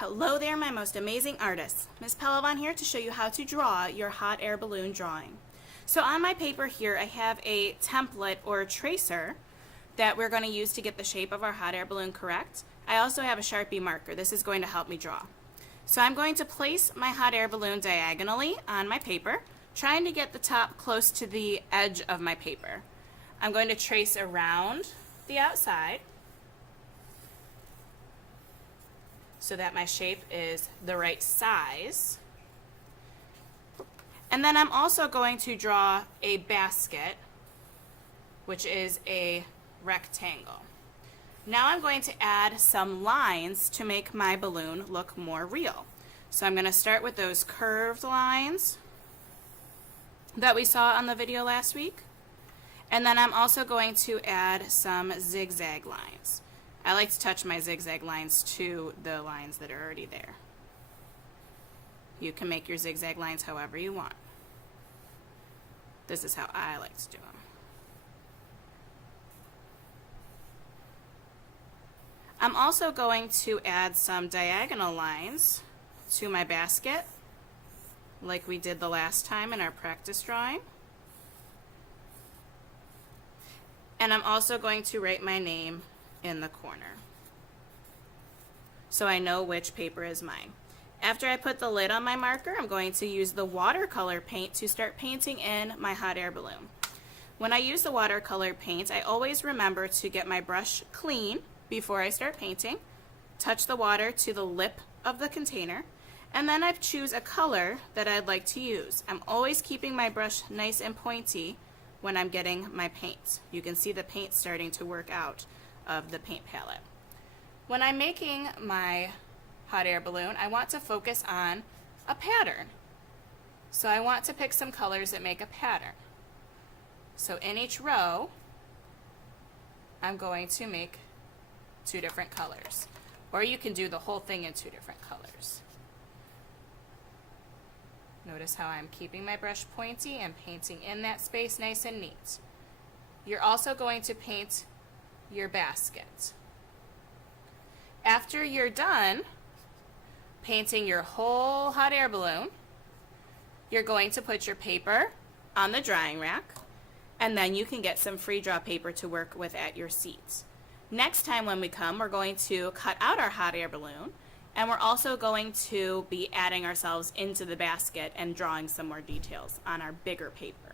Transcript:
Hello there, my most amazing artists. Ms. Palavan here to show you how to draw your hot air balloon drawing. So on my paper here, I have a template or a tracer that we're going to use to get the shape of our hot air balloon correct. I also have a Sharpie marker. This is going to help me draw. So I'm going to place my hot air balloon diagonally on my paper, trying to get the top close to the edge of my paper. I'm going to trace around the outside so that my shape is the right size. And then I'm also going to draw a basket, which is a rectangle. Now I'm going to add some lines to make my balloon look more real. So I'm going to start with those curved lines that we saw on the video last week. And then I'm also going to add some zigzag lines. I like to touch my zigzag lines to the lines that are already there. You can make your zigzag lines however you want. This is how I like to do them. I'm also going to add some diagonal lines to my basket, like we did the last time in our practice drawing. And I'm also going to write my name in the corner, so I know which paper is mine. After I put the lid on my marker, I'm going to use the watercolor paint to start painting in my hot air balloon. When I use the watercolor paint, I always remember to get my brush clean before I start painting, touch the water to the lip of the container, and then I choose a color that I'd like to use. I'm always keeping my brush nice and pointy when I'm getting my paint. You can see the paint starting to work out of the paint palette. When I'm making my hot air balloon, I want to focus on a pattern. So I want to pick some colors that make a pattern. So in each row, I'm going to make 2 different colors. Or you can do the whole thing in 2 different colors. Notice how I'm keeping my brush pointy and painting in that space nice and neat. You're also going to paint your basket. After you're done painting your whole hot air balloon, you're going to put your paper on the drying rack, and then you can get some free draw paper to work with at your seat. Next time when we come, we're going to cut out our hot air balloon, and we're also going to be adding ourselves into the basket and drawing some more details on our bigger paper.